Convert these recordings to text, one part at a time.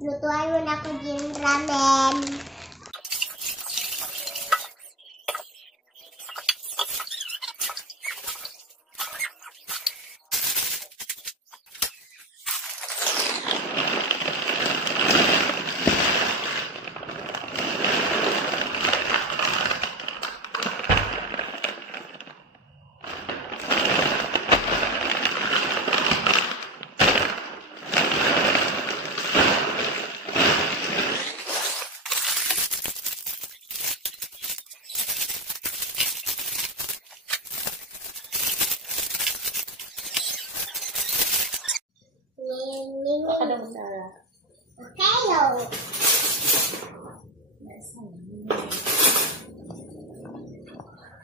Lutuan mo na ko din ramen.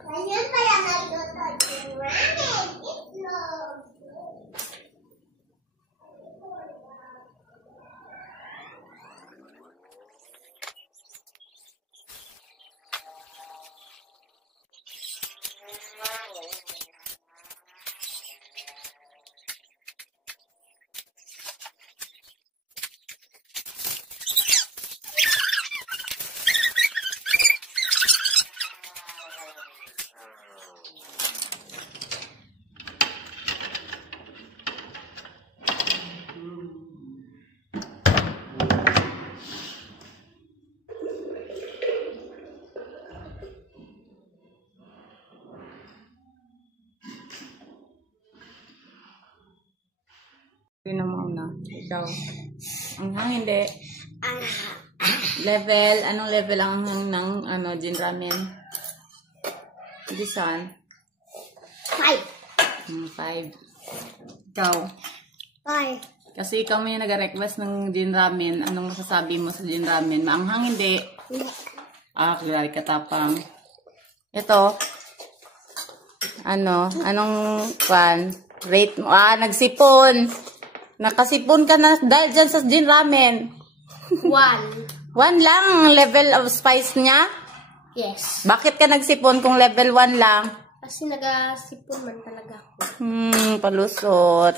Ayun pala nagluto din ramen. Itlog. Sino mo na? Ikaw. Ang hang hindi. Level. Anong level ang hang ng gin ramen? Disan? 5. 5. Ikaw. 5. Kasi ikaw may nag-request ng gin ramen. Anong masasabi mo sa gin ramen? Maanghang hindi? Hindi. Kilari katapang. Ito. Anong pan? Rate mo. Nagsipon. Nakasipon ka na dahil dyan sa gin ramen. 1. 1 lang ang level of spice niya? Yes. Bakit ka nagsipon kung level 1 lang? Kasi nagasipon man talaga ako. Palusot.